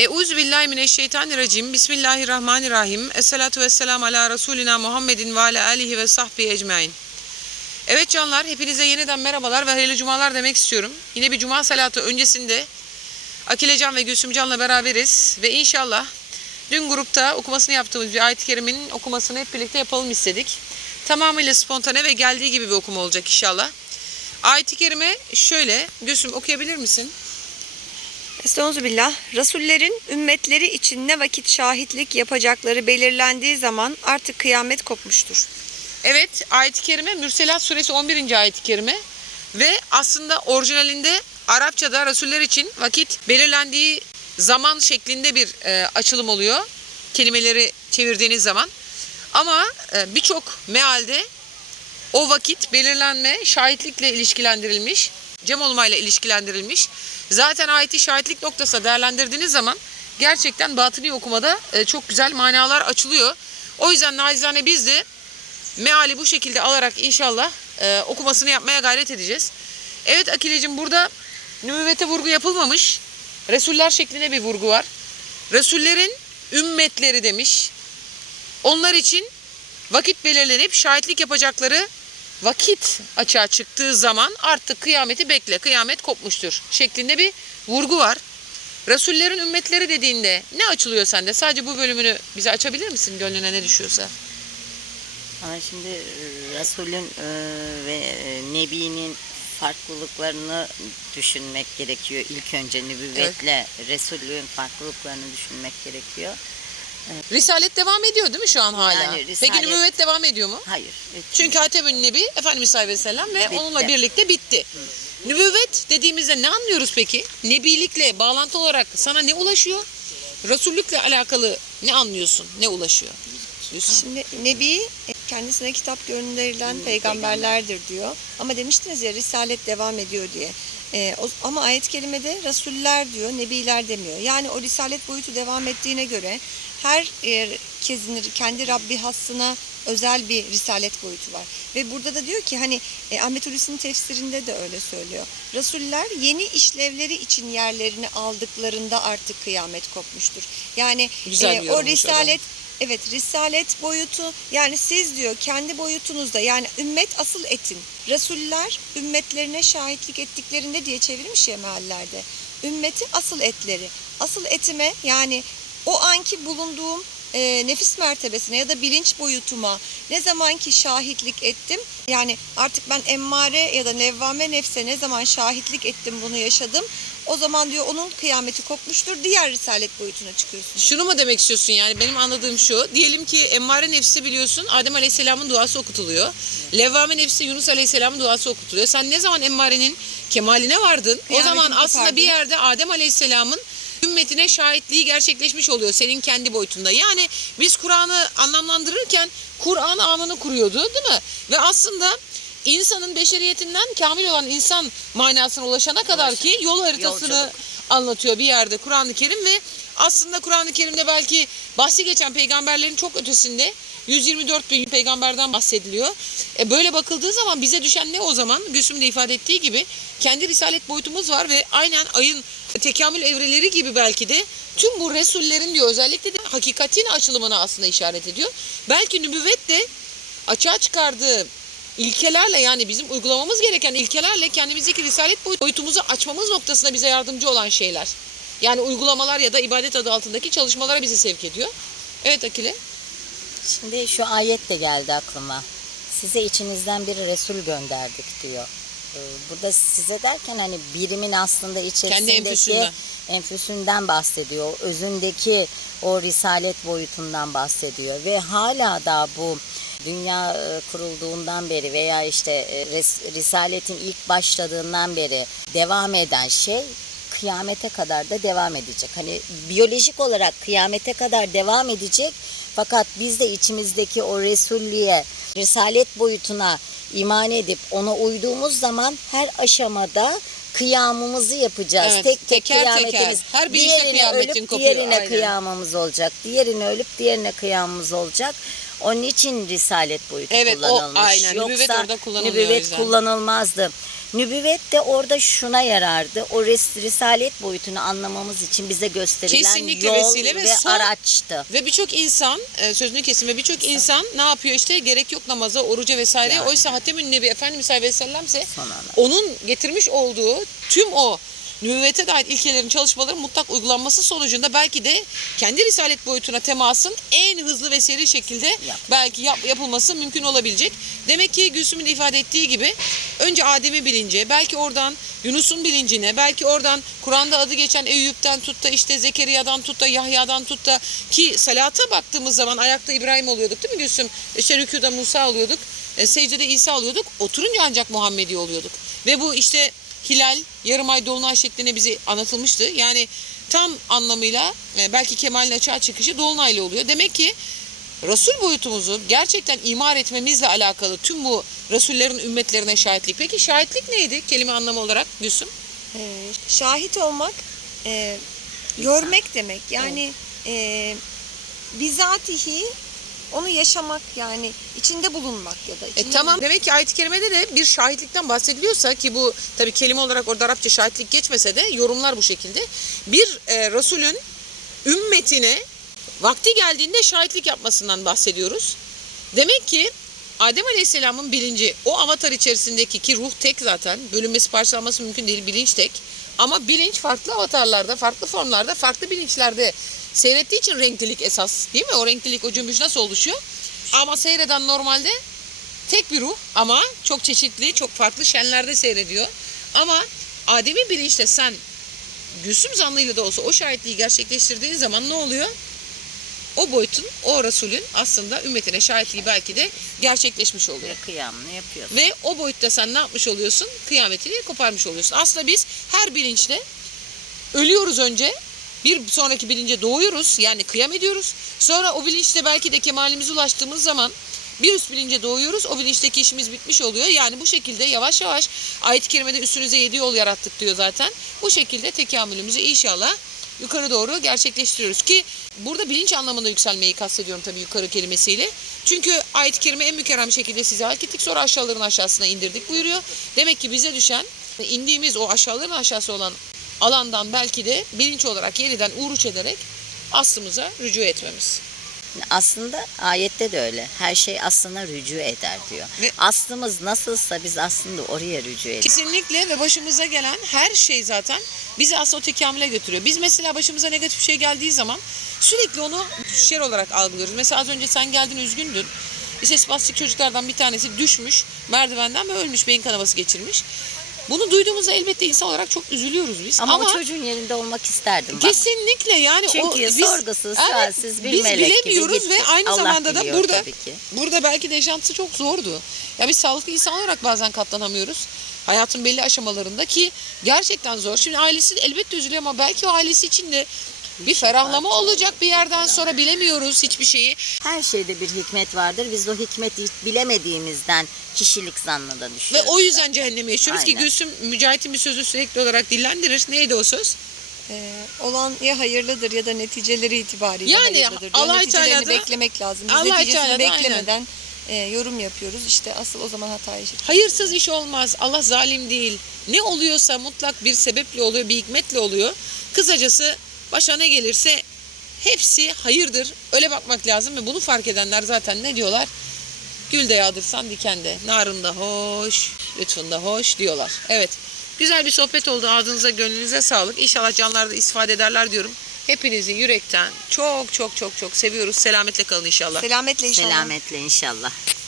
Euzu billahi mineşşeytanirracim. Bismillahirrahmanirrahim. Esselatu vesselam ala Resulina Muhammedin ve ala alihi ve sahbihi ecmain. Evet canlar, hepinize yeniden merhabalar ve hayırlı cumalar demek istiyorum. Yine bir cuma salatı öncesinde Akilecan ve Gülsümcan'la beraberiz ve inşallah dün grupta okumasını yaptığımız bir ayet-i kerimenin okumasını hep birlikte yapalım istedik. Tamamıyla spontane ve geldiği gibi bir okuma olacak inşallah. Ayet-i kerime şöyle, Gülsüm okuyabilir misin? Estağfirullah. Resullerin ümmetleri için ne vakit şahitlik yapacakları belirlendiği zaman artık kıyamet kopmuştur. Evet, ayet-i kerime Mürselat suresi 11. ayet-i kerime ve aslında orijinalinde Arapçada Resuller için vakit belirlendiği zaman şeklinde bir e, açılım oluyor. Kelimeleri çevirdiğiniz zaman. Ama e, birçok mealde o vakit belirlenme şahitlikle ilişkilendirilmiş, cem olmayla ilişkilendirilmiş. Zaten ayeti şahitlik noktasına değerlendirdiğiniz zaman gerçekten batıni okumada e, çok güzel manalar açılıyor. O yüzden nacizane biz de meali bu şekilde alarak inşallah e, okumasını yapmaya gayret edeceğiz. Evet Akile'cim burada nübüvvete vurgu yapılmamış. Resuller şeklinde bir vurgu var. Resullerin ümmetleri demiş. Onlar için vakit belirlenip şahitlik yapacakları vakit açığa çıktığı zaman artık kıyameti bekle, kıyamet kopmuştur şeklinde bir vurgu var. Resullerin ümmetleri dediğinde ne açılıyor sende? Sadece bu bölümünü bize açabilir misin gönlüne ne düşüyorsa? Ama şimdi e, Resul'ün e, ve e, Nebi'nin farklılıklarını düşünmek gerekiyor. İlk önce nübüvvetle Resul'ün farklılıklarını düşünmek gerekiyor. Risalet devam ediyor değil mi şu an hala? Yani Peki risalet- nübüvvet devam ediyor mu? Hayır. etmiyor. Çünkü Hatebün Nebi Efendimiz Aleyhisselam ve Bitti. onunla birlikte bitti. Nübüvvet dediğimizde ne anlıyoruz peki? Nebilikle bağlantı olarak sana ne ulaşıyor? Resullükle alakalı ne anlıyorsun? Ne ulaşıyor? Şimdi Nebi kendisine kitap gönderilen peygamberlerdir diyor. Ama demiştiniz ya Risalet devam ediyor diye. E, o, ama ayet-i kerimede Resuller diyor, Nebiler demiyor. Yani o Risalet boyutu devam ettiğine göre her kezin kendi Rabbi hassına özel bir risalet boyutu var. Ve burada da diyor ki hani e, Ahmet Hulusi'nin tefsirinde de öyle söylüyor. Resuller yeni işlevleri için yerlerini aldıklarında artık kıyamet kopmuştur. Yani Güzel e, o risalet Evet risalet boyutu yani siz diyor kendi boyutunuzda yani ümmet asıl etin. Resuller ümmetlerine şahitlik ettiklerinde diye çevirmiş ya meallerde. Ümmeti asıl etleri. Asıl etime yani o anki bulunduğum e, nefis mertebesine ya da bilinç boyutuma ne zaman ki şahitlik ettim yani artık ben emmare ya da levvame nefse ne zaman şahitlik ettim bunu yaşadım o zaman diyor onun kıyameti kopmuştur diğer risalet boyutuna çıkıyorsun. Şunu mu demek istiyorsun yani benim anladığım şu. Diyelim ki Emmare nefsi biliyorsun Adem Aleyhisselam'ın duası okutuluyor. Levvame nefsi Yunus Aleyhisselam'ın duası okutuluyor. Sen ne zaman Emmare'nin kemaline vardın? o Kıyametini zaman aslında kopardın. bir yerde Adem Aleyhisselam'ın ümmetine şahitliği gerçekleşmiş oluyor senin kendi boyutunda. Yani biz Kur'an'ı anlamlandırırken Kur'an anını kuruyordu değil mi? Ve aslında insanın beşeriyetinden kamil olan insan manasına ulaşana kadar ki yol haritasını Yolculuk. anlatıyor bir yerde Kur'an-ı Kerim ve aslında Kur'an-ı Kerim'de belki bahsi geçen peygamberlerin çok ötesinde 124 bin peygamberden bahsediliyor. E böyle bakıldığı zaman bize düşen ne o zaman? Gülsüm de ifade ettiği gibi kendi risalet boyutumuz var ve aynen ayın tekamül evreleri gibi belki de tüm bu Resullerin diyor özellikle de hakikatin açılımına aslında işaret ediyor. Belki nübüvvet de açığa çıkardığı ilkelerle yani bizim uygulamamız gereken ilkelerle kendimizdeki risalet boyut- boyutumuzu açmamız noktasında bize yardımcı olan şeyler. Yani uygulamalar ya da ibadet adı altındaki çalışmalara bizi sevk ediyor. Evet Akile. Şimdi şu ayet de geldi aklıma. Size içinizden bir Resul gönderdik diyor. Ee, Burada size derken hani birimin aslında içerisindeki enfüsünden. enfüsünden bahsediyor. Özündeki o risalet boyutundan bahsediyor. Ve hala da bu dünya e, kurulduğundan beri veya işte e, risaletin ilk başladığından beri devam eden şey kıyamete kadar da devam edecek. Hani biyolojik olarak kıyamete kadar devam edecek. Fakat biz de içimizdeki o Resulliğe, risalet boyutuna iman edip ona uyduğumuz zaman her aşamada kıyamımızı yapacağız. Evet, tek tek teker teker. kıyametimiz. Her bir işte diğerine kıyametin ölüp kopuyor, diğerine aynen. kıyamamız olacak. Diğerine ölüp diğerine kıyamımız olacak. Onun için risalet boyutu Evet, o kullanılmış. Nübüvvet Yoksa orada kullanılıyor o nübüvvet kullanılmazdı. Nübüvvet de orada şuna yarardı. O res- risalet boyutunu anlamamız için bize gösterilen Kesinlikle yol vesile ve ve, son- araçtı. Ve birçok insan, e, sözünü kesin ve birçok insan ne yapıyor işte gerek yok namaza, oruca vesaire. Yani. Oysa Hatemün Nebi Efendimiz sallallahu aleyhi ve sellemse Son ana. onun getirmiş olduğu tüm o nübüvvete dair ilkelerin çalışmaların mutlak uygulanması sonucunda belki de kendi risalet boyutuna temasın en hızlı ve seri şekilde Yap. belki yap- yapılması mümkün olabilecek. Demek ki Gülsüm'ün de ifade ettiği gibi önce Adem'i bilince, belki oradan Yunus'un bilincine, belki oradan Kur'an'da adı geçen Eyüp'ten tut da işte Zekeriya'dan tut da Yahya'dan tut da ki salata baktığımız zaman ayakta İbrahim oluyorduk değil mi Gülsüm? İşte rükuda Musa oluyorduk. E, secdede İsa oluyorduk. Oturunca ancak Muhammedi oluyorduk. Ve bu işte hilal, yarım ay dolunay şeklinde bize anlatılmıştı. Yani tam anlamıyla e, belki Kemal'in açığa çıkışı dolunayla oluyor. Demek ki Resul boyutumuzu gerçekten imar etmemizle alakalı tüm bu Resullerin ümmetlerine şahitlik. Peki şahitlik neydi kelime anlamı olarak Gülsüm? Ee, şahit olmak, e, görmek demek. Yani e, bizatihi onu yaşamak yani içinde bulunmak ya da E içinde tamam demek ki ayet-i kerimede de bir şahitlikten bahsediliyorsa ki bu tabii kelime olarak orada Arapça şahitlik geçmese de yorumlar bu şekilde. Bir e, Resulün ümmetine vakti geldiğinde şahitlik yapmasından bahsediyoruz. Demek ki Adem Aleyhisselam'ın bilinci o avatar içerisindeki ki ruh tek zaten bölünmesi parçalanması mümkün değil bilinç tek. Ama bilinç farklı avatarlarda, farklı formlarda, farklı bilinçlerde seyrettiği için renklilik esas değil mi? O renklilik, o cümbüş nasıl oluşuyor? Ama seyreden normalde tek bir ruh ama çok çeşitli, çok farklı şenlerde seyrediyor. Ama Adem'i bilinçte sen Gülsüm zanlıyla da olsa o şahitliği gerçekleştirdiğin zaman ne oluyor? O boyutun, o Resulün aslında ümmetine şahitliği belki de gerçekleşmiş oluyor. Ve kıyamını yapıyorsun. Ve o boyutta sen ne yapmış oluyorsun? Kıyametini koparmış oluyorsun. Aslında biz her bilinçle ölüyoruz önce. Bir sonraki bilince doğuyoruz. Yani kıyam ediyoruz. Sonra o bilinçle belki de kemalimize ulaştığımız zaman bir üst bilince doğuyoruz. O bilinçteki işimiz bitmiş oluyor. Yani bu şekilde yavaş yavaş ayet-i kerimede üstünüze yedi yol yarattık diyor zaten. Bu şekilde tekamülümüzü inşallah yukarı doğru gerçekleştiriyoruz ki burada bilinç anlamında yükselmeyi kastediyorum tabii yukarı kelimesiyle. Çünkü ayet-i kerime en mükerrem şekilde size hak ettik sonra aşağıların aşağısına indirdik buyuruyor. Demek ki bize düşen indiğimiz o aşağıların aşağısı olan alandan belki de bilinç olarak yeniden uğruç ederek aslımıza rücu etmemiz. Aslında ayette de öyle. Her şey aslına rücu eder diyor. Ve- Aslımız nasılsa biz aslında oraya rücu ediyoruz. Kesinlikle ve başımıza gelen her şey zaten bizi aslında o tekamüle götürüyor. Biz mesela başımıza negatif bir şey geldiği zaman sürekli onu şer olarak algılıyoruz. Mesela az önce sen geldin üzgündün. İşte spastik çocuklardan bir tanesi düşmüş merdivenden ve ölmüş beyin kanaması geçirmiş. Bunu duyduğumuzda elbette insan olarak çok üzülüyoruz biz. Ama, Ama, o çocuğun yerinde olmak isterdim. Bak. kesinlikle yani o Çünkü biz, sorgusuz, sualsiz bir biz melek gibi bilemiyoruz ve gitti. aynı Allah zamanda da burada burada belki de yaşantısı çok zordu. Ya biz sağlıklı insan olarak bazen katlanamıyoruz. Hayatın belli aşamalarında ki gerçekten zor. Şimdi ailesi elbette üzülüyor ama belki o ailesi için de bir ferahlama olacak bir yerden sonra bilemiyoruz hiçbir şeyi. Her şeyde bir hikmet vardır. Biz o hikmeti bilemediğimizden kişilik zannına Ve düşüyoruz. o yüzden cehennemi yaşıyoruz ki Aynen. Gülsüm Mücahit'in bir sözü sürekli olarak dillendirir. Neydi o söz? Ee, olan ya hayırlıdır ya da neticeleri itibariyle Yani hayırlıdır. Allah-u Neticelerini Teala'da- beklemek lazım. Biz Allah-u neticesini aynen. beklemeden e, yorum yapıyoruz. İşte asıl o zaman hata yaşıyoruz. Hayırsız iş olmaz. Allah zalim değil. Ne oluyorsa mutlak bir sebeple oluyor, bir hikmetle oluyor. Kısacası başa ne gelirse hepsi hayırdır. Öyle bakmak lazım ve bunu fark edenler zaten ne diyorlar? Gül de yağdırsan diken de. Narında hoş, lütfunda hoş diyorlar. Evet. Güzel bir sohbet oldu. Ağzınıza, gönlünüze sağlık. İnşallah canlar da istifade ederler diyorum. Hepinizi yürekten çok çok çok çok seviyoruz. Selametle kalın inşallah. Selametle inşallah. Selametle inşallah.